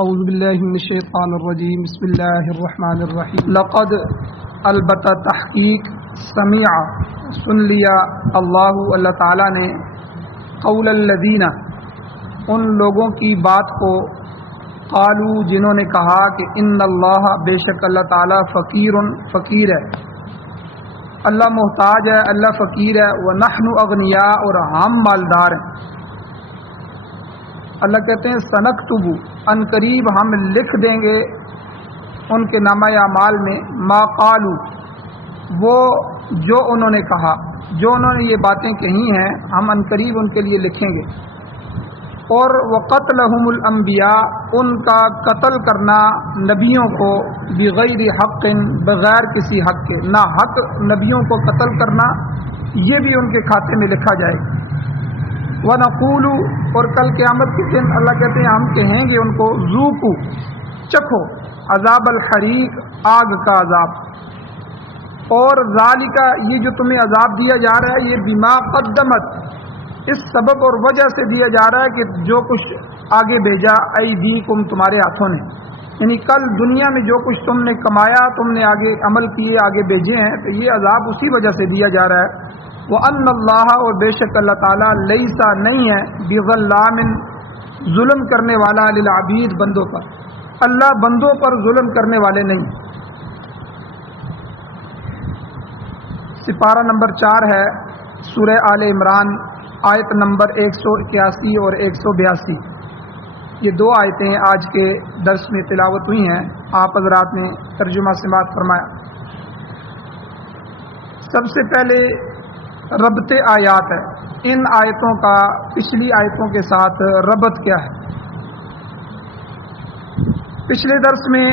اعوذ باللہ من الشیطان الرجیم بسم اللہ الرحمن الرحیم لقد البتہ تحقیق سمع سن لیا اللہ تعالیٰ نے قول الذین ان لوگوں کی بات کو قالو جنہوں نے کہا کہ ان اللہ بے شک اللہ تعالیٰ فقیر ہے، اللہ محتاج ہے، اللہ فقیر ہے، ونحن اغنیاء اور ہم مالدار ہیں۔ اللہ کہتے ہیں سنکتب ان قریب ہم لکھ دیں گے ان کے نامہ اعمال میں ما قالو وہ جو انہوں نے کہا، جو انہوں نے یہ باتیں کہی ہیں ہم ان قریب ان کے لیے لکھیں گے۔ اور وقتلہم الانبیاء ان کا قتل کرنا نبیوں کو بغیر حق بغیر کسی حق کے، نہ حق نبیوں کو قتل کرنا یہ بھی ان کے کھاتے میں لکھا جائے گا۔ وَنَقُولُ اور کل قیامت کے دن اللہ کہتے ہیں ہم کہیں گے ان کو ذوقوا چکھو عذاب الحریق آگ کا عذاب، اور ذالک یہ جو تمہیں عذاب دیا جا رہا ہے یہ بما قدمت اس سبب اور وجہ سے دیا جا رہا ہے کہ جو کچھ آگے بھیجا ایدیکم تمہارے ہاتھوں نے، یعنی کل دنیا میں جو کچھ تم نے کمایا، تم نے آگے عمل کیے، آگے بھیجے ہیں، تو یہ عذاب اسی وجہ سے دیا جا رہا ہے۔ وَأَنَّ اللَّهَ اور بے شک اللہ تعالیٰ لَيْسَ نہیں ہے بِظَلَّامٍ ظلم کرنے والا للعبید بندوں پر، اللہ بندوں پر ظلم کرنے والے نہیں۔ سپارہ نمبر 4 ہے سورہ آل عمران، آیت نمبر 181 اور 182۔ یہ دو آیتیں آج کے درس میں تلاوت ہوئی ہیں، آپ حضرات نے ترجمہ سماعت فرمایا۔ سب سے پہلے ربط آیات ہے، ان آیتوں کا پچھلی آیتوں کے ساتھ ربط کیا ہے۔ پچھلے درس میں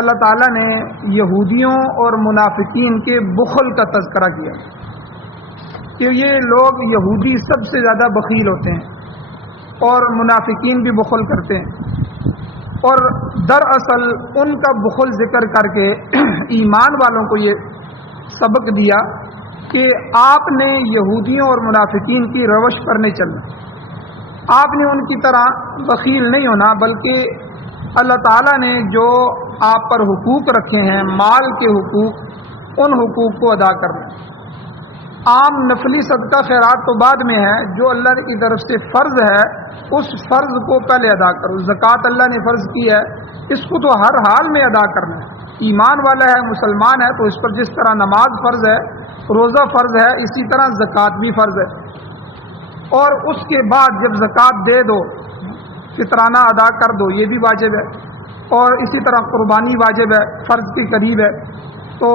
اللہ تعالیٰ نے یہودیوں اور منافقین کے بخل کا تذکرہ کیا کہ یہ لوگ یہودی سب سے زیادہ بخیل ہوتے ہیں اور منافقین بھی بخل کرتے ہیں، اور دراصل ان کا بخل ذکر کر کے ایمان والوں کو یہ سبق دیا کہ آپ نے یہودیوں اور منافقین کی روش پر نہیں چلنا، آپ نے ان کی طرح بخیل نہیں ہونا، بلکہ اللہ تعالیٰ نے جو آپ پر حقوق رکھے ہیں، مال کے حقوق، ان حقوق کو ادا کرنا۔ عام نفلی صدقہ خیرات تو بعد میں ہے، جو اللہ کی طرف سے فرض ہے اس فرض کو پہلے ادا کرو۔ زکوٰۃ اللہ نے فرض کی ہے، اس کو تو ہر حال میں ادا کرنا ہے۔ ایمان والا ہے، مسلمان ہے، تو اس پر جس طرح نماز فرض ہے، روزہ فرض ہے، اسی طرح زکوٰۃ بھی فرض ہے۔ اور اس کے بعد جب زکوٰۃ دے دو، فطرانہ ادا کر دو، یہ بھی واجب ہے۔ اور اسی طرح قربانی واجب ہے، فرض کے قریب ہے، تو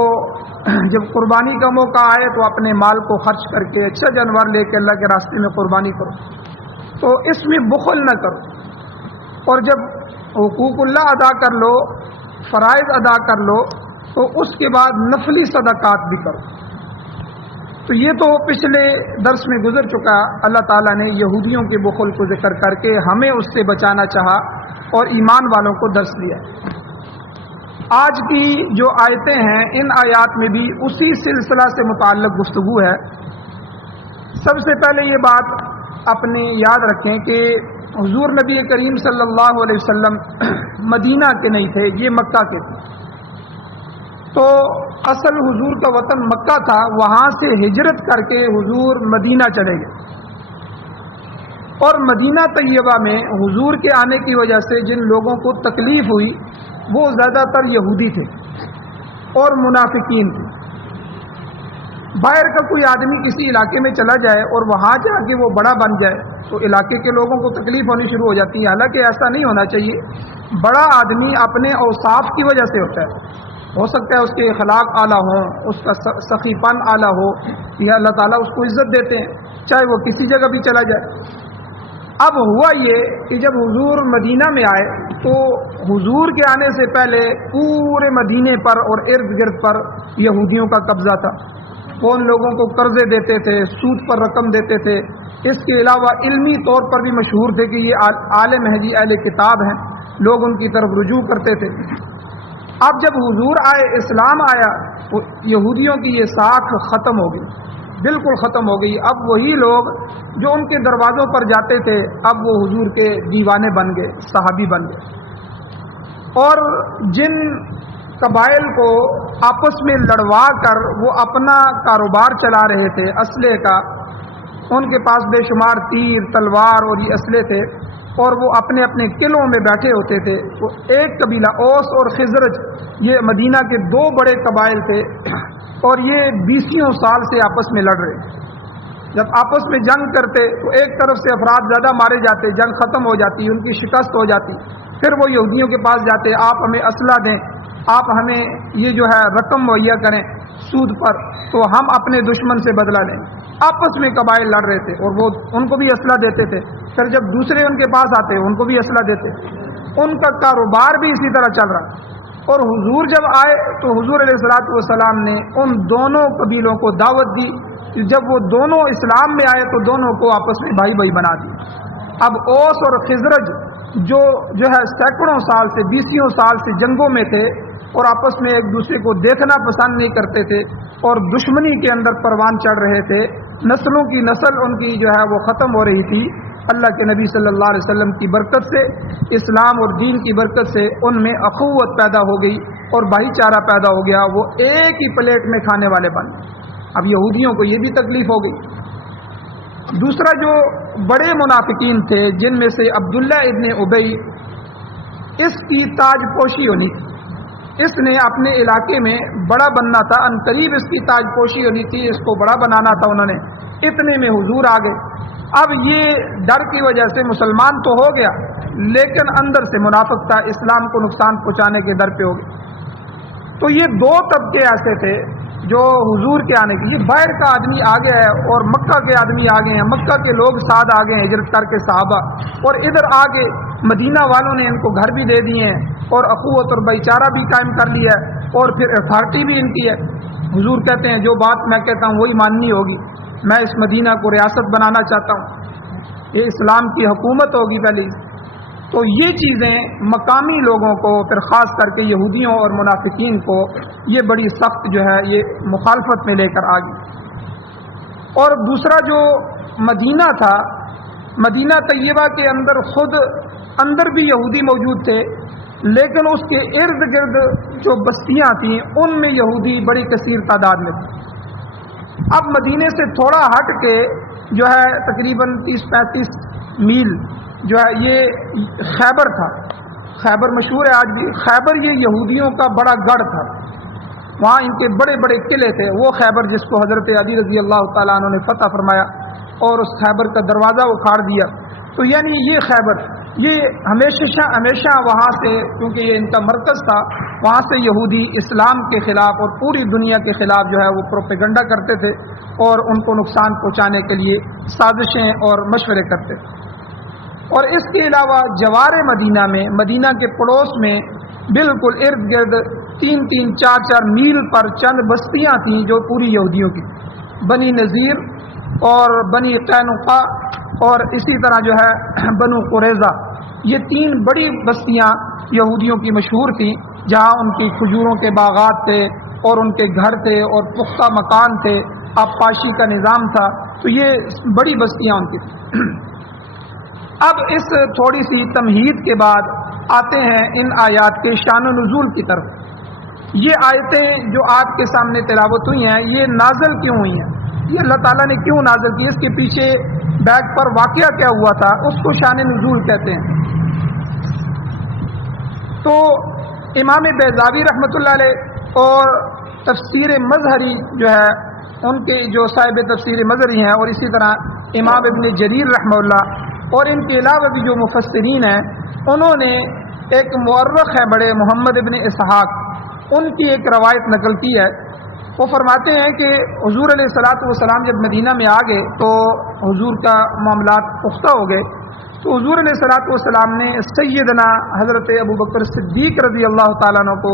جب قربانی کا موقع آئے تو اپنے مال کو خرچ کر کے اچھا جانور لے کے اللہ کے راستے میں قربانی کرو، تو اس میں بخل نہ کرو۔ اور جب حقوق اللہ ادا کر لو، فرائض ادا کر لو، تو اس کے بعد نفلی صدقات بھی کرو۔ تو یہ تو پچھلے درس میں گزر چکا، اللہ تعالیٰ نے یہودیوں کے بخل کو ذکر کر کے ہمیں اس سے بچانا چاہا اور ایمان والوں کو درس دیا۔ آج کی جو آیتیں ہیں ان آیات میں بھی اسی سلسلہ سے متعلق گفتگو ہے۔ سب سے پہلے یہ بات اپنے یاد رکھیں کہ حضور نبی کریم صلی اللہ علیہ وسلم مدینہ کے نہیں تھے، یہ مکہ کے تھے۔ تو اصل حضور کا وطن مکہ تھا، وہاں سے ہجرت کر کے حضور مدینہ چلے گئے، اور مدینہ طیبہ میں حضور کے آنے کی وجہ سے جن لوگوں کو تکلیف ہوئی وہ زیادہ تر یہودی تھے اور منافقین تھے۔ باہر کا کوئی آدمی کسی علاقے میں چلا جائے اور وہاں جا کے وہ بڑا بن جائے تو علاقے کے لوگوں کو تکلیف ہونی شروع ہو جاتی ہے، حالانکہ ایسا نہیں ہونا چاہیے۔ بڑا آدمی اپنے اوصاف کی وجہ سے ہوتا ہے، ہو سکتا ہے اس کے اخلاق اعلیٰ ہوں، اس کا سخی پن اعلیٰ ہو، یا اللہ تعالیٰ اس کو عزت دیتے ہیں چاہے وہ کسی جگہ بھی چلا جائے۔ اب ہوا یہ کہ جب حضور مدینہ میں آئے تو حضور کے آنے سے پہلے پورے مدینے پر اور ارد گرد پر یہودیوں کا قبضہ تھا۔ وہ ان لوگوں کو قرضے دیتے تھے، سود پر رقم دیتے تھے، اس کے علاوہ علمی طور پر بھی مشہور تھے کہ یہ عالم ہیں جی، اہل کتاب ہیں، لوگ ان کی طرف رجوع کرتے تھے۔ اب جب حضور آئے، اسلام آیا، تو یہودیوں کی یہ ساکھ ختم ہو گئی، بالکل ختم ہو گئی. اب وہی لوگ جو ان کے دروازوں پر جاتے تھے اب وہ حضور کے دیوانے بن گئے, صحابی بن گئے. اور جن قبائل کو آپس میں لڑوا کر وہ اپنا کاروبار چلا رہے تھے اسلحے کا, ان کے پاس بے شمار تیر تلوار اور یہ اسلحے تھے اور وہ اپنے اپنے قلعوں میں بیٹھے ہوتے تھے. وہ ایک قبیلہ اوس اور خزرج, یہ مدینہ کے دو بڑے قبائل تھے اور یہ 20 سال سے آپس میں لڑ رہے. جب آپس میں جنگ کرتے تو ایک طرف سے افراد زیادہ مارے جاتے, جنگ ختم ہو جاتی, ان کی شکست ہو جاتی. پھر وہ یہودیوں کے پاس جاتے, آپ ہمیں اسلحہ دیں, آپ ہمیں یہ جو ہے رقم مہیا کریں سود پر, تو ہم اپنے دشمن سے بدلہ لیں. آپس میں قبائل لڑ رہے تھے اور وہ ان کو بھی اسلحہ دیتے تھے. پھر جب دوسرے ان کے پاس آتے ان کو بھی اسلحہ دیتے. ان کا کاروبار بھی اسی طرح چل رہا. اور حضور جب آئے تو حضور علیہ الصلوۃ والسلام نے ان دونوں قبیلوں کو دعوت دی. جب وہ دونوں اسلام میں آئے تو دونوں کو آپس میں بھائی بھائی بنا دیا. اب اوس اور خزرج جو ہے سینکڑوں سال سے 20 سال سے جنگوں میں تھے اور آپس میں ایک دوسرے کو دیکھنا پسند نہیں کرتے تھے اور دشمنی کے اندر پروان چڑھ رہے تھے, نسلوں کی نسل ان کی جو ہے وہ ختم ہو رہی تھی. اللہ کے نبی صلی اللہ علیہ وسلم کی برکت سے, اسلام اور دین کی برکت سے ان میں اخوت پیدا ہو گئی اور بھائی چارہ پیدا ہو گیا. وہ ایک ہی پلیٹ میں کھانے والے بن گئے. اب یہودیوں کو یہ بھی تکلیف ہو گئی. دوسرا جو بڑے منافقین تھے جن میں سے عبداللہ ابن ابی, اس کی تاج پوشی ہونی تھی. اس نے اپنے علاقے میں بڑا بننا تھا, ان قریب اس کی تاج پوشی ہونی تھی, اس کو بڑا بنانا تھا انہوں نے. اتنے میں حضور آ گئے. اب یہ ڈر کی وجہ سے مسلمان تو ہو گیا لیکن اندر سے منافق تھا, اسلام کو نقصان پہنچانے کے ڈر پہ ہو گیا. تو یہ دو طبقے ایسے تھے جو حضور کے آنے کے, یہ باہر کا آدمی آ گیا ہے اور مکہ کے آدمی آ گئے ہیں, مکہ کے لوگ ساتھ آ گئے ہیں ہجرت کر کے صحابہ, اور ادھر آگے مدینہ والوں نے ان کو گھر بھی دے دیے ہیں اور اخوت اور بھائی چارہ بھی قائم کر لیا ہے اور پھر اتھارٹی بھی ان کی ہے. حضور کہتے ہیں جو بات میں کہتا ہوں وہی ماننی ہوگی, میں اس مدینہ کو ریاست بنانا چاہتا ہوں, یہ اسلام کی حکومت ہوگی پہلی. تو یہ چیزیں مقامی لوگوں کو, پھر خاص کر کے یہودیوں اور منافقین کو یہ بڑی سخت جو ہے یہ مخالفت میں لے کر آ گئی. اور دوسرا جو مدینہ تھا, مدینہ طیبہ کے اندر خود اندر بھی یہودی موجود تھے لیکن اس کے ارد گرد جو بستیاں تھیں ان میں یہودی بڑی کثیر تعداد میں تھے. اب مدینے سے تھوڑا ہٹ کے جو ہے تقریباً 30-35 میل جو ہے یہ خیبر تھا. خیبر مشہور ہے آج بھی. خیبر یہ یہودیوں کا بڑا گڑھ تھا, وہاں ان کے بڑے بڑے قلعے تھے. وہ خیبر جس کو حضرت علی رضی اللہ تعالیٰ عنہ نے فتح فرمایا اور اس خیبر کا دروازہ اکھاڑ دیا. تو یعنی یہ خیبر یہ ہمیشہ وہاں سے, کیونکہ یہ ان کا مرکز تھا, وہاں سے یہودی اسلام کے خلاف اور پوری دنیا کے خلاف جو ہے وہ پروپیگنڈا کرتے تھے اور ان کو نقصان پہنچانے کے لیے سازشیں اور مشورے کرتے تھے. اور اس کے علاوہ جوار مدینہ میں, مدینہ کے پڑوس میں بالکل ارد گرد 3-3, 4-4 میل پر چند بستیاں تھیں جو پوری یہودیوں کی, بنی نذیر اور بنی قینقاع اور اسی طرح جو ہے بنو قریظہ. یہ 3 بڑی بستیاں یہودیوں کی مشہور تھیں جہاں ان کی کھجوروں کے باغات تھے اور ان کے گھر تھے اور پختہ مکان تھے, آبپاشی کا نظام تھا. تو یہ بڑی بستیاں ان کی تھیں. اب اس تھوڑی سی تمہید کے بعد آتے ہیں ان آیات کے شان و نزول کی طرف. یہ آیتیں جو آپ کے سامنے تلاوت ہوئی ہیں یہ نازل کیوں ہوئی ہیں, یہ اللہ تعالیٰ نے کیوں نازل کی, اس کے پیچھے بیک پر واقعہ کیا ہوا تھا, اس کو شان نزول کہتے ہیں. تو امام بیضاوی رحمۃ اللہ علیہ اور تفسیر مظہری جو ہے ان کے جو صاحب تفسیر مظہری ہیں, اور اسی طرح امام ابن جریر رحمہ اللہ اور ان کے علاوہ بھی جو مفسرین ہیں انہوں نے ایک مورخ ہے بڑے محمد ابن اسحاق, ان کی ایک روایت نقل کی ہے. وہ فرماتے ہیں کہ حضور علیہ الصلوۃ والسلام جب مدینہ میں آ گئے تو حضور کا معاملات پختہ ہو گئے. تو حضور علیہ الصلوۃ والسلام نے سیدنا حضرت ابو بکر صدیق رضی اللہ تعالیٰ عنہ کو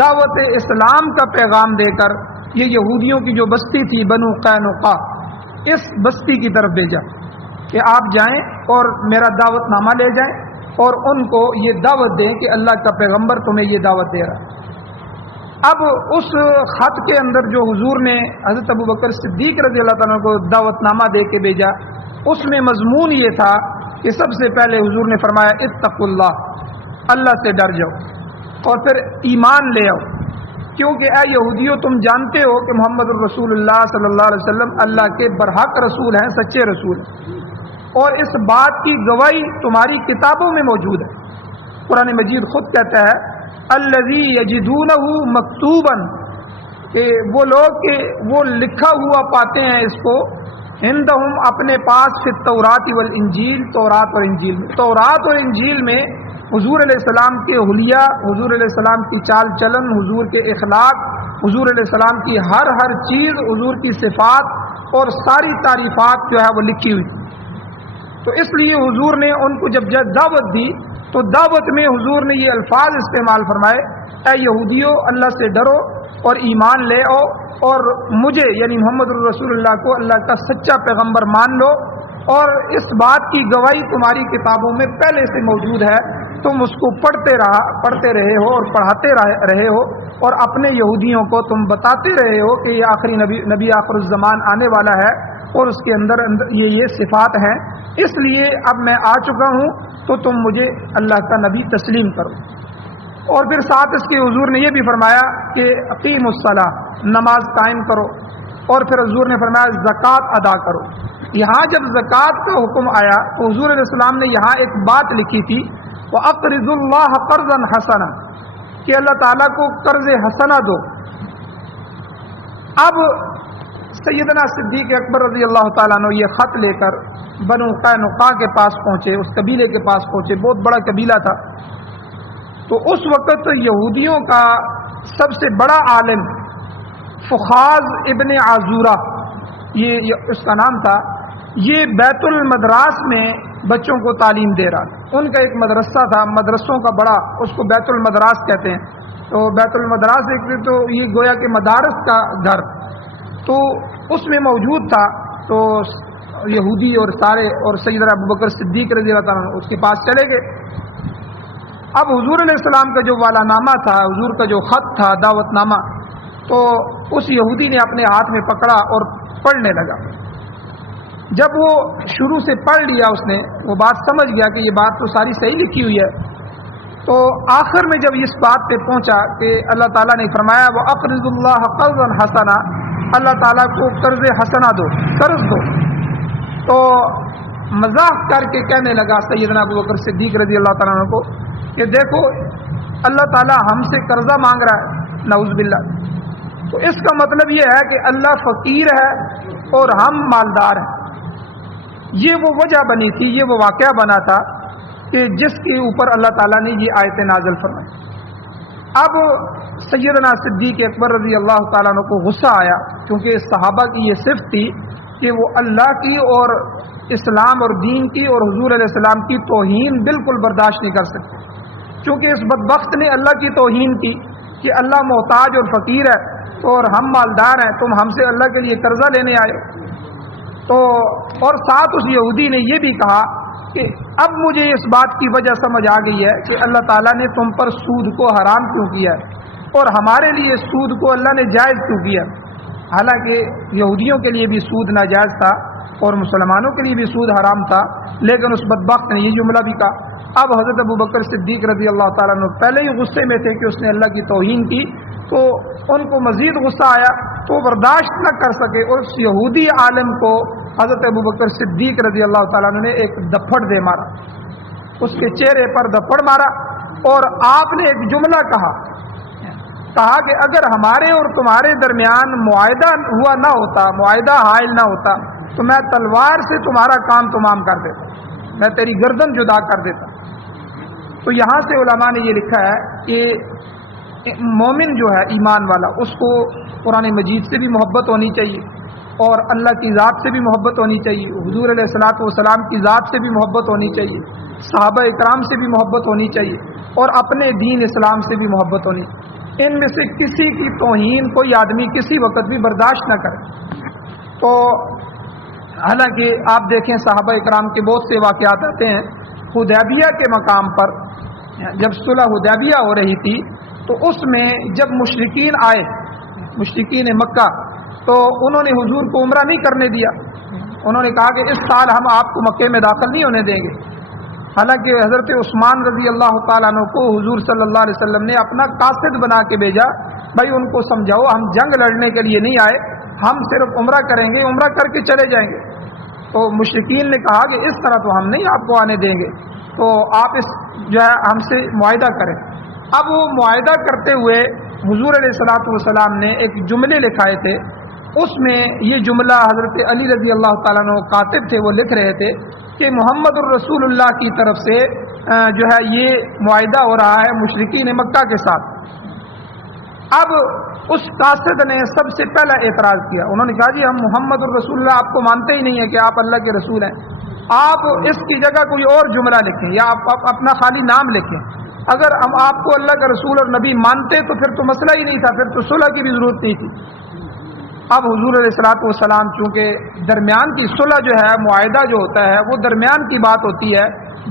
دعوت اسلام کا پیغام دے کر یہ یہودیوں کی جو بستی تھی بنو قینقاع, اس بستی کی طرف بھیجا کہ آپ جائیں اور میرا دعوت نامہ لے جائیں اور ان کو یہ دعوت دیں کہ اللہ کا پیغمبر تمہیں یہ دعوت دے رہا ہے. اب اس خط کے اندر جو حضور نے حضرت ابو بکر صدیق رضی اللہ تعالیٰ کو دعوت نامہ دے کے بھیجا، اس میں مضمون یہ تھا کہ سب سے پہلے حضور نے فرمایا اتقوا اللہ، اللہ سے ڈر جاؤ، اور پھر ایمان لے آؤ، کیونکہ اے یہودیو تم جانتے ہو کہ محمد الرسول اللہ صلی اللہ علیہ وسلم اللہ کے برحق رسول ہیں، سچے رسول ہیں، اور اس بات کی گواہی تمہاری کتابوں میں موجود ہے۔ قرآن مجید خود کہتا ہے الذی یجدونہ مکتوبا، کہ وہ لوگ کہ وہ لکھا ہوا پاتے ہیں اس کو، عندہم اپنے پاس، فی التوراۃ والانجیل، تورات اور انجیل میں، تورات اور انجیل میں حضور علیہ السلام کے حلیہ، حضور علیہ السلام کی چال چلن، حضور کے اخلاق، حضور علیہ السلام کی ہر چیز، حضور کی صفات اور ساری تعریفات جو ہے وہ لکھی ہوئی۔ تو اس لیے حضور نے ان کو جب دعوت دی تو دعوت میں حضور نے یہ الفاظ استعمال فرمائے، اے یہودیو اللہ سے ڈرو اور ایمان لے آؤ، اور مجھے یعنی محمد الرسول اللہ کو اللہ کا سچا پیغمبر مان لو، اور اس بات کی گواہی تمہاری کتابوں میں پہلے سے موجود ہے، تم اس کو پڑھتے رہے ہو اور پڑھاتے رہے ہو، اور اپنے یہودیوں کو تم بتاتے رہے ہو کہ یہ آخری نبی آخر الزمان آنے والا ہے، اور اس کے اندر یہ صفات ہیں، اس لیے اب میں آ چکا ہوں تو تم مجھے اللہ کا نبی تسلیم کرو۔ اور پھر ساتھ اس کے حضور نے یہ بھی فرمایا کہ اقیم الصلاۃ، نماز قائم کرو، اور پھر حضور نے فرمایا زکوٰۃ ادا کرو۔ یہاں جب زکوٰۃ کا حکم آیا تو حضور علیہ السلام نے یہاں ایک بات لکھی تھی، وَأَقْرِضُوا اللَّهَ قَرْضًا حَسَنًا، کہ اللہ تعالیٰ کو قرض حسنہ دو۔ اب سیدنا صدیق اکبر رضی اللہ تعالیٰ عنہ یہ خط لے کر بنو قینقاع کے پاس پہنچے، اس قبیلے کے پاس پہنچے، بہت بڑا قبیلہ تھا۔ تو اس وقت یہودیوں کا سب سے بڑا عالم فخاذ ابن عزورہ، یہ اس کا نام تھا، یہ بیت المدراس میں بچوں کو تعلیم دے رہا تھا۔ ان کا ایک مدرسہ تھا، مدرسوں کا بڑا، اس کو بیت المدراس کہتے ہیں۔ تو بیت المدراس ایک تو یہ گویا کہ مدارس کا گھر، تو اس میں موجود تھا۔ تو یہودی اور سارے اور سیدنا ابوبکر صدیق رضی اللہ تعالیٰ عنہ اس کے پاس چلے گئے۔ اب حضور علیہ السلام کا جو والا نامہ تھا، حضور کا جو خط تھا دعوت نامہ، تو اس یہودی نے اپنے ہاتھ میں پکڑا اور پڑھنے لگا۔ جب وہ شروع سے پڑھ لیا، اس نے وہ بات سمجھ گیا کہ یہ بات تو ساری صحیح لکھی ہوئی ہے، تو آخر میں جب اس بات پہ پہنچا کہ اللہ تعالیٰ نے فرمایا وَأَقْرِضُوا اللَّهَ قَرْضًا حَسَنًا، اللہ تعالیٰ کو قرض حسنہ دو، قرض دو، تو مذاق کر کے کہنے لگا سیدنا ابوبکر صدیق رضی اللہ تعالیٰ عنہ کو کہ دیکھو اللہ تعالیٰ ہم سے قرضہ مانگ رہا ہے، نعوذ باللہ۔ تو اس کا مطلب یہ ہے کہ اللہ فقیر ہے اور ہم مالدار ہیں۔ یہ وہ وجہ بنی تھی، یہ وہ واقعہ بنا تھا کہ جس کے اوپر اللہ تعالیٰ نے یہ آیت نازل فرمائی۔ اب سیدنا صدیق اکبر رضی اللہ تعالیٰ عنہ کو غصہ آیا، کیونکہ صحابہ کی یہ صفت تھی کہ وہ اللہ کی اور اسلام اور دین کی اور حضور علیہ السلام کی توہین بالکل برداشت نہیں کر سکتے، چونکہ اس بدبخت نے اللہ کی توہین کی کہ اللہ محتاج اور فقیر ہے اور ہم مالدار ہیں، تم ہم سے اللہ کے لیے قرضہ لینے آئے۔ تو اور ساتھ اس یہودی نے یہ بھی کہا کہ اب مجھے اس بات کی وجہ سمجھ آ گئی ہے کہ اللہ تعالیٰ نے تم پر سود کو حرام کیوں کیا ہے اور ہمارے لیے سود کو اللہ نے جائز کیوں کیا۔ حالانکہ یہودیوں کے لیے بھی سود ناجائز تھا اور مسلمانوں کے لیے بھی سود حرام تھا، لیکن اس بدبخت نے یہ جملہ بھی کہا۔ اب حضرت ابوبکر صدیق رضی اللہ تعالیٰ عنہ پہلے ہی غصے میں تھے کہ اس نے اللہ کی توہین کی، تو ان کو مزید غصہ آیا، تو برداشت نہ کر سکے، اور اس یہودی عالم کو حضرت ابوبکر صدیق رضی اللہ تعالیٰ عنہ نے ایک دپڑ دے مارا، اس کے چہرے پر دپڑ مارا، اور آپ نے ایک جملہ کہا کہ اگر ہمارے اور تمہارے درمیان معاہدہ ہوا نہ ہوتا، معاہدہ حائل نہ ہوتا، تو میں تلوار سے تمہارا کام تمام کر دیتا، میں تیری گردن جدا کر دیتا۔ تو یہاں سے علماء نے یہ لکھا ہے کہ مومن جو ہے ایمان والا، اس کو قرآن مجید سے بھی محبت ہونی چاہیے اور اللہ کی ذات سے بھی محبت ہونی چاہیے، حضور علیہ الصلوۃ والسلام کی ذات سے بھی محبت ہونی چاہیے، صحابہ اکرام سے بھی محبت ہونی چاہیے، اور اپنے دین اسلام سے بھی محبت ہونی چاہیے۔ ان میں سے کسی کی توہین کوئی آدمی کسی وقت بھی برداشت نہ کرے۔ تو حالانکہ آپ دیکھیں صحابہ اکرام کے بہت سے واقعات آتے ہیں۔ حدیبیہ کے مقام پر جب صلح حدیبیہ ہو رہی تھی تو اس میں جب مشرکین آئے، مشرکین مکہ، تو انہوں نے حضور کو عمرہ نہیں کرنے دیا. انہوں نے کہا کہ اس سال ہم آپ کو مکے میں داخل نہیں ہونے دیں گے. حالانکہ حضرت عثمان رضی اللہ تعالیٰ عنہ کو حضور صلی اللہ علیہ وسلم نے اپنا قاصد بنا کے بھیجا، بھائی ان کو سمجھاؤ ہم جنگ لڑنے کے لیے نہیں آئے، ہم صرف عمرہ کریں گے، عمرہ کر کے چلے جائیں گے. تو مشرکین نے کہا کہ اس طرح تو ہم نہیں آپ کو آنے دیں گے، تو آپ اس جو ہے ہم سے معاہدہ کریں. اب وہ معاہدہ کرتے ہوئے حضور علیہ الصلوۃ والسلام نے ایک جملے لکھائے تھے. اس میں یہ جملہ حضرت علی رضی اللہ تعالیٰ عنہ کاتب تھے، وہ لکھ رہے تھے کہ محمد الرسول اللہ کی طرف سے جو ہے یہ معاہدہ ہو رہا ہے مشرکین مکہ کے ساتھ. اب اس قاصد نے سب سے پہلا اعتراض کیا. انہوں نے کہا جی ہم محمد الرسول اللہ آپ کو مانتے ہی نہیں ہیں کہ آپ اللہ کے رسول ہیں، آپ اس کی جگہ کوئی اور جملہ لکھیں یا آپ اپنا خالی نام لکھیں. اگر ہم آپ کو اللہ کا رسول اور نبی مانتے تو پھر تو مسئلہ ہی نہیں تھا، پھر تو صلح کی بھی ضرورت نہیں تھی. اب حضور علیہ الصلوۃ والسلام چونکہ درمیان کی صلح جو ہے، معاہدہ جو ہوتا ہے وہ درمیان کی بات ہوتی ہے،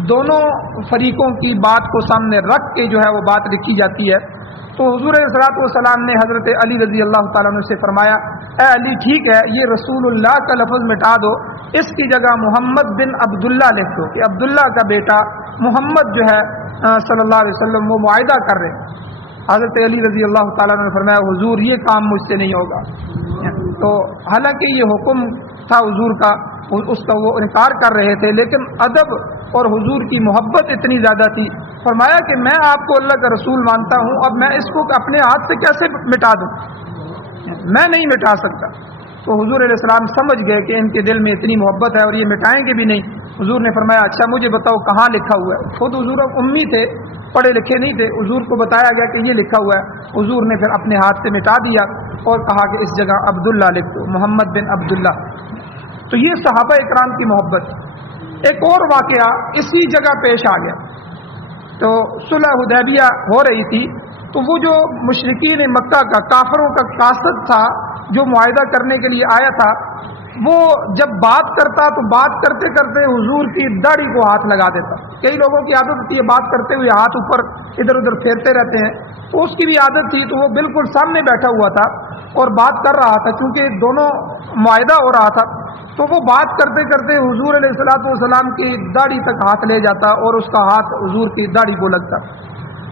دونوں فریقوں کی بات کو سامنے رکھ کے جو ہے وہ بات لکھی جاتی ہے. تو حضور علیہ الصلوۃ والسلام نے حضرت علی رضی اللہ تعالیٰ عنہ سے فرمایا، اے علی ٹھیک ہے یہ رسول اللہ کا لفظ مٹا دو، اس کی جگہ محمد بن عبداللہ لکھ دو کہ عبداللہ کا بیٹا محمد جو ہے صلی اللہ علیہ وسلم وہ معاہدہ کر رہے ہیں. حضرت علی رضی اللہ تعالیٰ عنہ نے فرمایا حضور یہ کام مجھ سے نہیں ہوگا. تو حالانکہ یہ حکم تھا حضور کا، اس کا وہ انکار کر رہے تھے، لیکن ادب اور حضور کی محبت اتنی زیادہ تھی، فرمایا کہ میں آپ کو اللہ کا رسول مانتا ہوں، اب میں اس کو اپنے ہاتھ سے کیسے مٹا دوں، میں نہیں مٹا سکتا. تو حضور علیہ السلام سمجھ گئے کہ ان کے دل میں اتنی محبت ہے اور یہ مٹائیں گے بھی نہیں. حضور نے فرمایا اچھا مجھے بتاؤ کہاں لکھا ہوا ہے. خود حضور امی تھے، پڑھے لکھے نہیں تھے، حضور کو بتایا گیا کہ یہ لکھا ہوا ہے. حضور نے پھر اپنے ہاتھ سے مٹا دیا اور کہا کہ اس جگہ عبداللہ لکھ دو، محمد بن عبداللہ. تو یہ صحابہ اکرام کی محبت. ایک اور واقعہ اسی جگہ پیش آ گیا. تو صلح حدیبیہ ہو رہی تھی، تو وہ جو مشرکین مکہ کا کافروں کا قاصد تھا جو معاہدہ کرنے کے لیے آیا تھا، وہ جب بات کرتا تو بات کرتے کرتے حضور کی داڑھی کو ہاتھ لگا دیتا. کئی لوگوں کی عادت ہوتی ہے بات کرتے ہوئے ہاتھ اوپر ادھر ادھر پھیرتے رہتے ہیں، تو اس کی بھی عادت تھی. تو وہ بالکل سامنے بیٹھا ہوا تھا اور بات کر رہا تھا، چونکہ دونوں معاہدہ ہو رہا تھا. تو وہ بات کرتے کرتے حضور علیہ الصلوۃ والسلام کی داڑھی تک ہاتھ لے جاتا اور اس کا ہاتھ حضور کی داڑھی کو لگتا.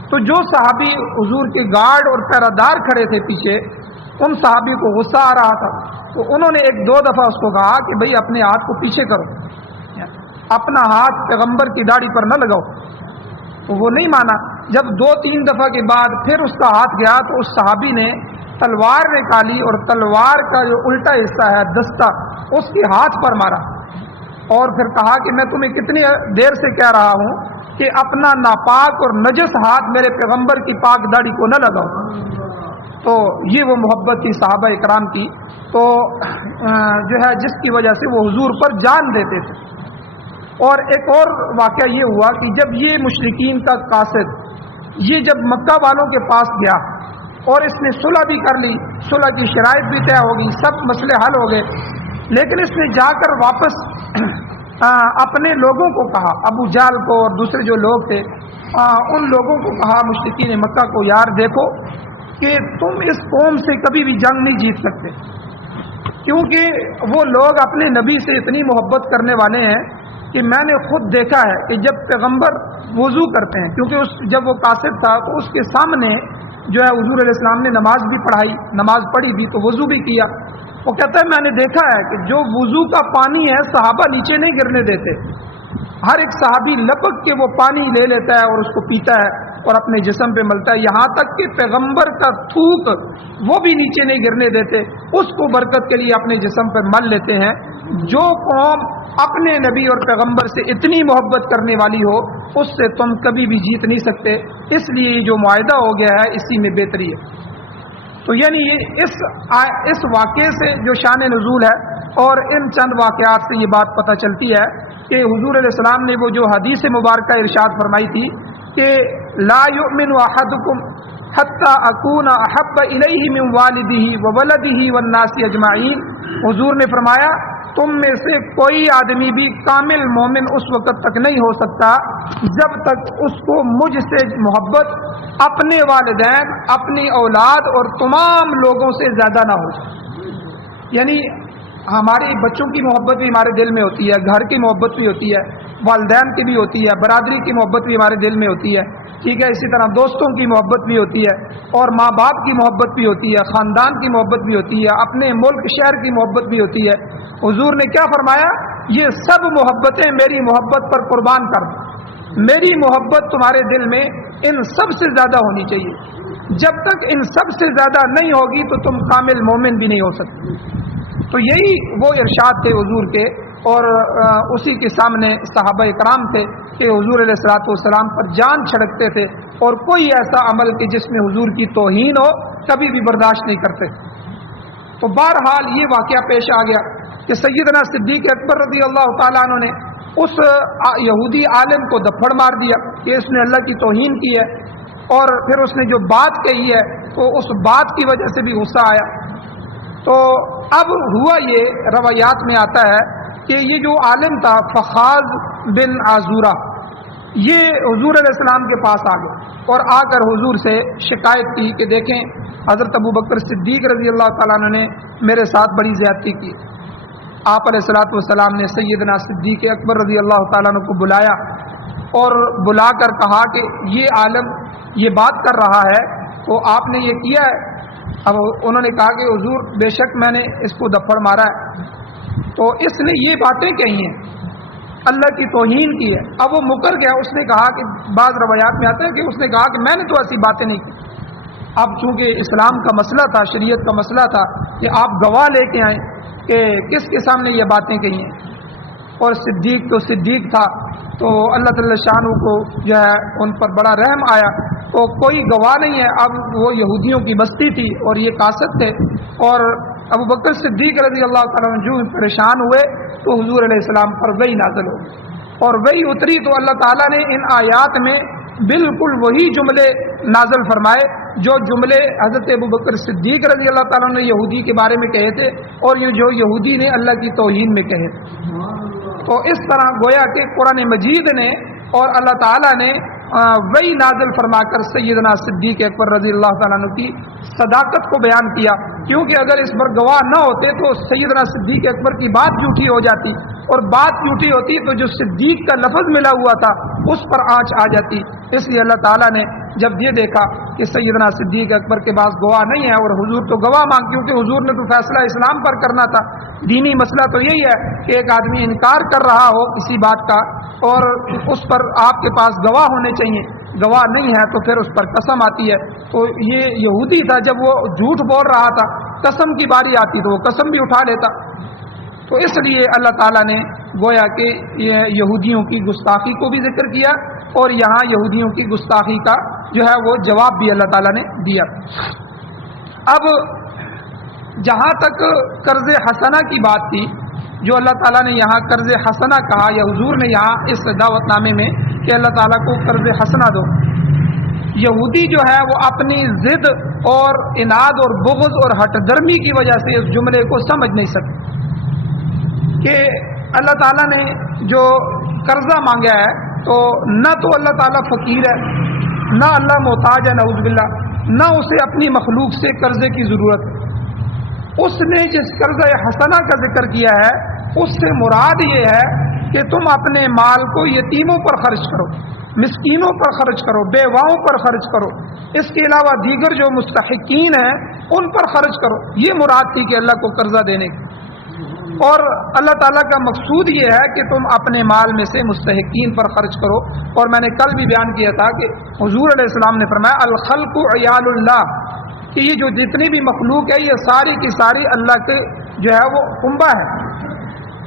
تو جو صحابی حضور کے گارڈ اور پہرہ دار کھڑے تھے پیچھے، ان صحابی کو غصہ آ رہا تھا. تو انہوں نے ایک دو دفعہ اس کو کہا کہ بھئی اپنے ہاتھ کو پیچھے کرو، اپنا ہاتھ پیغمبر کی داڑھی پر نہ لگاؤ. تو وہ نہیں مانا. جب دو تین دفعہ کے بعد پھر اس کا ہاتھ گیا تو اس صحابی نے تلوار نکالی اور تلوار کا جو الٹا حصہ ہے دستہ اس کے ہاتھ پر مارا اور پھر کہا کہ میں تمہیں کتنی دیر سے کہہ رہا ہوں کہ اپنا ناپاک اور نجس ہاتھ میرے پیغمبر کی پاک داڑھی کو نہ لگاؤ. تو یہ وہ محبت تھی صحابہ اکرام کی، تو جو ہے جس کی وجہ سے وہ حضور پر جان دیتے تھے. اور ایک اور واقعہ یہ ہوا کہ جب یہ مشرکین کا قاصد یہ جب مکہ والوں کے پاس گیا اور اس نے صلح بھی کر لی، صلح کی شرائط بھی طے ہو گئی، سب مسئلے حل ہو گئے، لیکن اس نے جا کر واپس اپنے لوگوں کو کہا، ابو جہل کو اور دوسرے جو لوگ تھے ان لوگوں کو کہا، مشرکین مکہ کو، یار دیکھو کہ تم اس قوم سے کبھی بھی جنگ نہیں جیت سکتے، کیونکہ وہ لوگ اپنے نبی سے اتنی محبت کرنے والے ہیں کہ میں نے خود دیکھا ہے کہ جب پیغمبر وضو کرتے ہیں، کیونکہ جب وہ قاصد تھا تو اس کے سامنے جو ہے حضور علیہ السلام نے نماز بھی پڑھائی، نماز پڑھی بھی تو وضو بھی کیا. وہ کہتا ہے میں نے دیکھا ہے کہ جو وضو کا پانی ہے صحابہ نیچے نہیں گرنے دیتے، ہر ایک صحابی لپک کے وہ پانی لے لیتا ہے اور اس کو پیتا ہے اور اپنے جسم پہ ملتا ہے، یہاں تک کہ پیغمبر کا تھوک وہ بھی نیچے نہیں گرنے دیتے، اس کو برکت کے لیے اپنے جسم پہ مل لیتے ہیں. جو قوم اپنے نبی اور پیغمبر سے اتنی محبت کرنے والی ہو اس سے تم کبھی بھی جیت نہیں سکتے، اس لیے جو معاہدہ ہو گیا ہے اسی میں بہتری ہے. تو یعنی یہ اس واقعے سے جو شان نزول ہے اور ان چند واقعات سے یہ بات پتہ چلتی ہے کہ حضور علیہ السلام نے وہ جو حدیث مبارکہ ارشاد فرمائی تھی کہ لا یؤمن احدکم حتی اکون احب الیہ من والدہ وولدہ والناس اجمعین. حضور نے فرمایا تم میں سے کوئی آدمی بھی کامل مومن اس وقت تک نہیں ہو سکتا جب تک اس کو مجھ سے محبت اپنے والدین، اپنی اولاد اور تمام لوگوں سے زیادہ نہ ہو۔ یعنی ہماری بچوں کی محبت بھی ہمارے دل میں ہوتی ہے، گھر کی محبت بھی ہوتی ہے، والدین کی بھی ہوتی ہے، برادری کی محبت بھی ہمارے دل میں ہوتی ہے، ٹھیک ہے، اسی طرح دوستوں کی محبت بھی ہوتی ہے، اور ماں باپ کی محبت بھی ہوتی ہے، خاندان کی محبت بھی ہوتی ہے، اپنے ملک شہر کی محبت بھی ہوتی ہے۔ حضور نے کیا فرمایا؟ یہ سب محبتیں میری محبت پر قربان کر دو، میری محبت تمہارے دل میں ان سب سے زیادہ ہونی چاہیے۔ جب تک ان سب سے زیادہ نہیں ہوگی تو تم کامل مومن بھی نہیں ہو سکتے۔ تو یہی وہ ارشاد تھے حضور کے، اور اسی کے سامنے صحابہ کرام تھے کہ حضور علیہ الصلوۃ والسلام پر جان چھڑکتے تھے، اور کوئی ایسا عمل کہ جس میں حضور کی توہین ہو کبھی بھی برداشت نہیں کرتے۔ تو بہرحال یہ واقعہ پیش آ گیا کہ سیدنا صدیق اکبر رضی اللہ تعالیٰ عنہ نے اس یہودی عالم کو دھپڑ مار دیا کہ اس نے اللہ کی توہین کی ہے، اور پھر اس نے جو بات کہی ہے تو اس بات کی وجہ سے بھی غصہ آیا۔ تو اب ہوا یہ، روایات میں آتا ہے کہ یہ جو عالم تھا فخاذ بن عازورہ، یہ حضور علیہ السلام کے پاس آ گیا اور آ کر حضور سے شکایت کی کہ دیکھیں حضرت ابوبکر صدیق رضی اللہ تعالیٰ عنہ نے میرے ساتھ بڑی زیادتی کی۔ آپ علیہ الصلوۃ والسلام نے سیدنا صدیق اکبر رضی اللہ تعالیٰ عنہ کو بلایا اور بلا کر کہا کہ یہ عالم یہ بات کر رہا ہے تو آپ نے یہ کیا ہے؟ اب انہوں نے کہا کہ حضور بے شک میں نے اس کو دھپڑ مارا ہے، تو اس نے یہ باتیں کہی ہیں، اللہ کی توہین کی ہے۔ اب وہ مکر گیا، اس نے کہا کہ بعض روایات میں آتا ہے کہ اس نے کہا کہ میں نے تو ایسی باتیں نہیں کی۔ اب چونکہ اسلام کا مسئلہ تھا، شریعت کا مسئلہ تھا کہ آپ گواہ لے کے آئیں کہ کس کے سامنے یہ باتیں کہی ہیں، اور صدیق تو صدیق تھا، تو اللہ تعالی شان کو جو ہے ان پر بڑا رحم آیا، تو کوئی گواہ نہیں ہے۔ اب وہ یہودیوں کی بستی تھی اور یہ قاصد تھے، اور ابو بکر صدیق رضی اللہ تعالیٰ عنہ جو پریشان ہوئے تو حضور علیہ السلام پر وحی نازل ہو، اور وحی اتری تو اللہ تعالیٰ نے ان آیات میں بالکل وہی جملے نازل فرمائے جو جملے حضرت ابو بکر صدیق رضی اللہ تعالیٰ نے یہودی کے بارے میں کہے تھے، اور یہ جو یہودی نے اللہ کی توہین میں کہے تھے۔ تو اس طرح گویا کہ قرآن مجید نے اور اللہ تعالیٰ نے وہی نازل فرما کر سیدنا صدیق اکبر رضی اللہ تعالیٰ عنہ کی صداقت کو بیان کیا، کیونکہ اگر اس پر گواہ نہ ہوتے تو سیدنا صدیق اکبر کی بات جھوٹی ہو جاتی، اور بات جھوٹی ہوتی تو جو صدیق کا لفظ ملا ہوا تھا اس پر آنچ آ جاتی۔ اس لیے اللہ تعالیٰ نے جب یہ دیکھا کہ سیدنا صدیق اکبر کے پاس گواہ نہیں ہے، اور حضور تو گواہ مانگ، کیونکہ حضور نے تو فیصلہ اسلام پر کرنا تھا، دینی مسئلہ تو یہی ہے کہ ایک آدمی انکار کر رہا ہو کسی بات کا اور اس پر آپ کے پاس گواہ ہونے چاہیے، گواہ نہیں ہے تو پھر اس پر قسم آتی ہے۔ تو یہ یہودی تھا، جب وہ جھوٹ بول رہا تھا قسم کی باری آتی تو وہ قسم بھی اٹھا لیتا۔ تو اس لیے اللہ تعالیٰ نے گویا کہ یہودیوں کی گستاخی کو بھی ذکر کیا، اور یہاں یہودیوں کی گستاخی کا جو ہے وہ جواب بھی اللہ تعالیٰ نے دیا۔ اب جہاں تک قرض حسنہ کی بات تھی، جو اللہ تعالیٰ نے یہاں قرض حسنہ کہا، یا حضور نے یہاں اس دعوت نامے میں کہ اللہ تعالیٰ کو قرض حسنہ دو، یہودی جو ہے وہ اپنی ضد اور اناد اور بغض اور ہٹ درمی کی وجہ سے اس جملے کو سمجھ نہیں سکتے کہ اللہ تعالیٰ نے جو قرضہ مانگا ہے تو نہ تو اللہ تعالیٰ فقیر ہے، نہ اللہ محتاج ہے نعوذ باللہ، نہ اسے اپنی مخلوق سے قرضے کی ضرورت ہے۔ اس نے جس قرض حسنہ کا ذکر کیا ہے اس سے مراد یہ ہے کہ تم اپنے مال کو یتیموں پر خرچ کرو، مسکینوں پر خرچ کرو، بیواؤں پر خرچ کرو، اس کے علاوہ دیگر جو مستحقین ہیں ان پر خرچ کرو۔ یہ مراد تھی کہ اللہ کو قرضہ دینے کی، اور اللہ تعالیٰ کا مقصود یہ ہے کہ تم اپنے مال میں سے مستحقین پر خرچ کرو۔ اور میں نے کل بھی بیان کیا تھا کہ حضور علیہ السلام نے فرمایا الخلق عیال اللہ، کہ یہ جو جتنی بھی مخلوق ہے یہ ساری کی ساری اللہ کے جو ہے وہ کنبہ ہے۔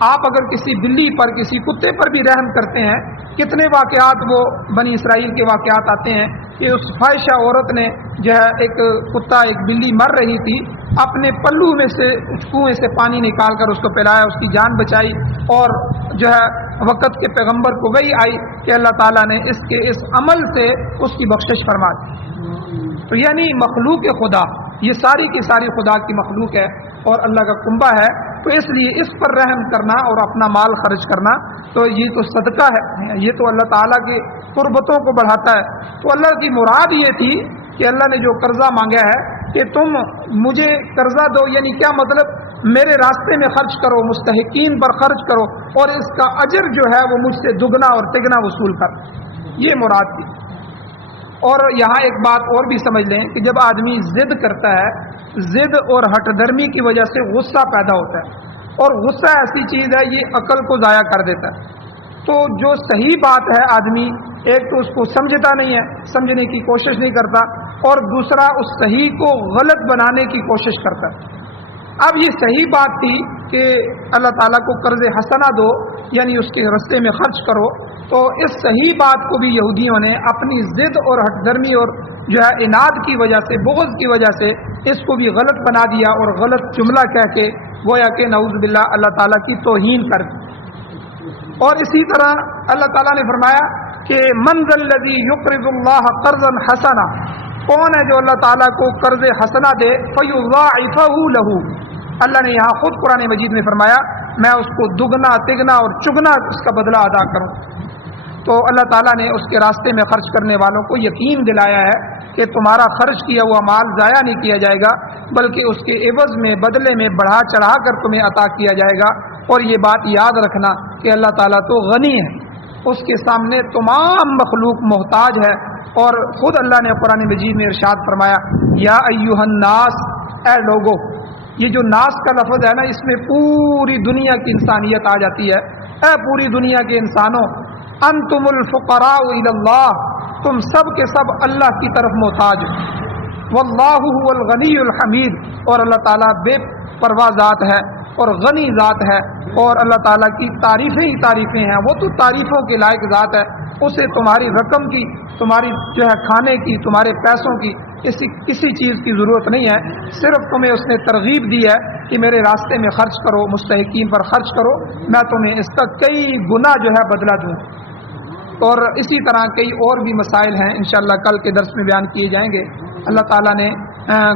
آپ اگر کسی بلی پر کسی کتے پر بھی رحم کرتے ہیں، کتنے واقعات وہ بنی اسرائیل کے واقعات آتے ہیں کہ اس فاحشہ عورت نے جو ہے ایک کتا ایک بلی مر رہی تھی، اپنے پلو میں سے کنویں سے پانی نکال کر اس کو پلایا، اس کی جان بچائی، اور جو ہے وقت کے پیغمبر کو وہی آئی کہ اللہ تعالیٰ نے اس کے اس عمل سے اس کی بخشش فرما دی۔ تو یعنی مخلوق خدا یہ ساری کی ساری خدا کی مخلوق ہے اور اللہ کا کنبہ ہے، تو اس لیے اس پر رحم کرنا اور اپنا مال خرچ کرنا تو یہ تو صدقہ ہے، یہ تو اللہ تعالیٰ کے قربتوں کو بڑھاتا ہے۔ تو اللہ کی مراد یہ تھی کہ اللہ نے جو قرضہ مانگا ہے کہ تم مجھے قرضہ دو، یعنی کیا مطلب میرے راستے میں خرچ کرو، مستحقین پر خرچ کرو، اور اس کا اجر جو ہے وہ مجھ سے دگنا اور تگنا وصول کر، یہ مراد تھی۔ اور یہاں ایک بات اور بھی سمجھ لیں کہ جب آدمی ضد کرتا ہے، ضد اور ہٹ درمی کی وجہ سے غصہ پیدا ہوتا ہے، اور غصہ ایسی چیز ہے یہ عقل کو ضائع کر دیتا ہے۔ تو جو صحیح بات ہے آدمی ایک تو اس کو سمجھتا نہیں ہے، سمجھنے کی کوشش نہیں کرتا، اور دوسرا اس صحیح کو غلط بنانے کی کوشش کرتا ہے۔ اب یہ صحیح بات تھی کہ اللہ تعالیٰ کو قرض حسنہ دو، یعنی اس کے رستے میں خرچ کرو، تو اس صحیح بات کو بھی یہودیوں نے اپنی ضد اور ہٹ درمی اور جو ہے اناد کی وجہ سے، بغض کی وجہ سے اس کو بھی غلط بنا دیا، اور غلط جملہ کہہ کے گویا کہ نعوذ باللہ اللہ تعالیٰ کی توہین کر دی۔ اور اسی طرح اللہ تعالیٰ نے فرمایا کہ من ذا الذی یقرض اللہ قرضا حسنا، کون ہے جو اللہ تعالیٰ کو قرض حسنہ دے، فیضاعفہ لہ، اللہ نے یہاں خود قرآن مجید میں فرمایا میں اس کو دگنا تگنا اور چگنا اس کا بدلہ ادا کروں۔ تو اللہ تعالیٰ نے اس کے راستے میں خرچ کرنے والوں کو یقین دلایا ہے کہ تمہارا خرچ کیا ہوا مال ضائع نہیں کیا جائے گا، بلکہ اس کے عوض میں، بدلے میں بڑھا چڑھا کر تمہیں عطا کیا جائے گا۔ اور یہ بات یاد رکھنا کہ اللہ تعالیٰ تو غنی ہے، اس کے سامنے تمام مخلوق محتاج ہے۔ اور خود اللہ نے قرآن مجید میں ارشاد فرمایا یا ایھا الناس، اے لوگو، یہ جو ناس کا لفظ ہے نا، اس میں پوری دنیا کی انسانیت آ جاتی ہے۔ اے پوری دنیا کے انسانوں، انتم الفقراء الی اللہ، تم سب کے سب اللہ کی طرف محتاج ہو، واللہ هو الغنی الحمید، اور اللہ تعالیٰ بے پرواہ ذات ہے اور غنی ذات ہے، اور اللہ تعالیٰ کی تعریفیں ہی تعریفیں ہیں، وہ تو تعریفوں کے لائق ذات ہے، اسے تمہاری رقم کی، تمہاری جو ہے کھانے کی، تمہارے پیسوں کی، کسی چیز کی ضرورت نہیں ہے، صرف تمہیں اس نے ترغیب دی ہے کہ میرے راستے میں خرچ کرو، مستحقین پر خرچ کرو، میں تمہیں اس کا کئی گنا جو ہے بدلہ دوں۔ اور اسی طرح کئی اور بھی مسائل ہیں، انشاءاللہ کل کے درس میں بیان کیے جائیں گے۔ اللہ تعالیٰ نے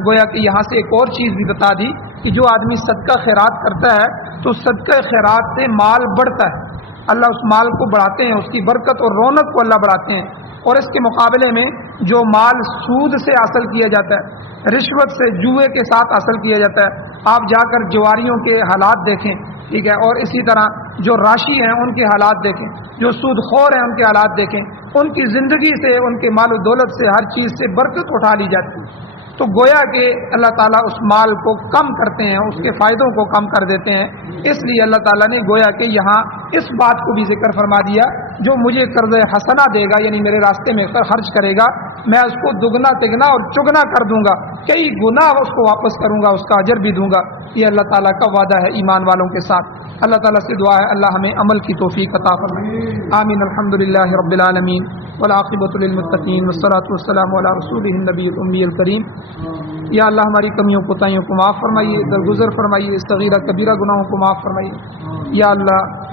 گویا کہ یہاں سے ایک اور چیز بھی بتا دی کہ جو آدمی صدقہ خیرات کرتا ہے تو صدقہ خیرات سے مال بڑھتا ہے، اللہ اس مال کو بڑھاتے ہیں، اس کی برکت اور رونق کو اللہ بڑھاتے ہیں۔ اور اس کے مقابلے میں جو مال سود سے حاصل کیا جاتا ہے، رشوت سے، جوئے کے ساتھ حاصل کیا جاتا ہے، آپ جا کر جواریوں کے حالات دیکھیں، ٹھیک ہے، اور اسی طرح جو راشی ہیں ان کے حالات دیکھیں، جو سود خور ہیں ان کے حالات دیکھیں، ان کی زندگی سے، ان کے مال و دولت سے، ہر چیز سے برکت اٹھا لی جاتی ہے۔ تو گویا کہ اللہ تعالیٰ اس مال کو کم کرتے ہیں، اس کے فائدوں کو کم کر دیتے ہیں۔ اس لیے اللہ تعالیٰ نے گویا کہ یہاں اس بات کو بھی ذکر فرما دیا، جو مجھے قرض حسنہ دے گا، یعنی میرے راستے میں خرچ کرے گا، میں اس کو دگنا تگنا اور چگنا کر دوں گا، کئی گنا اس کو واپس کروں گا، اس کا اجر بھی دوں گا۔ یہ اللہ تعالیٰ کا وعدہ ہے ایمان والوں کے ساتھ۔ اللہ تعالیٰ سے دعا ہے اللہ ہمیں عمل کی توفیق عطا فرمائے۔ آمین۔ الحمدللہ رب العالمین والعاقبۃ للمتقین والصلاۃ والسلام علی رسولہ النبی الأمی الکریم۔ یا اللہ ہماری کمیوں کوتاہیوں کو معاف فرمائیے، درگزر فرمائیے، صغیرہ کبیرہ گناہوں کو معاف فرمائیے۔ یا اللہ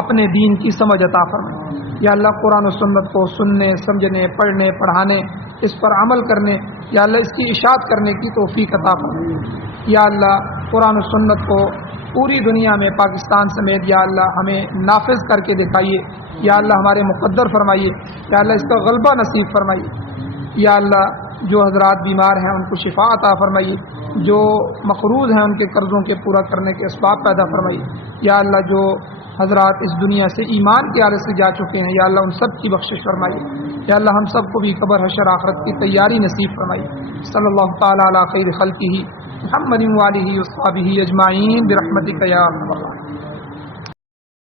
اپنے دین کی سمجھ عطا فرمائیے۔ یا اللہ قرآن و سنت کو سننے، سمجھنے، پڑھنے، پڑھانے، اس پر عمل کرنے، یا اللہ اس کی اشاعت کرنے کی توفیق عطا فرمائیے۔ یا اللہ قرآن و سنت کو پوری دنیا میں، پاکستان سمیت یا اللہ ہمیں نافذ کر کے دکھائیے۔ یا اللہ ہمارے مقدر فرمائیے، یا اللہ اس کا غلبہ نصیب فرمائیے۔ یا اللہ جو حضرات بیمار ہیں ان کو شفا عطا فرمائیے، جو مقروض ہیں ان کے قرضوں کے پورا کرنے کے اسباب پیدا فرمائیے۔ یا اللہ جو حضرات اس دنیا سے ایمان کی حالت سے جا چکے ہیں، یا اللہ ان سب کی بخشش فرمائیے۔ یا اللہ ہم سب کو بھی قبر حشر آخرت کی تیاری نصیب فرمائیے۔ صلی اللہ تعالی علی خیر خلقہ محمد وآلہ وصحبہ اجمعین برحمتک یا ارحم الراحمین۔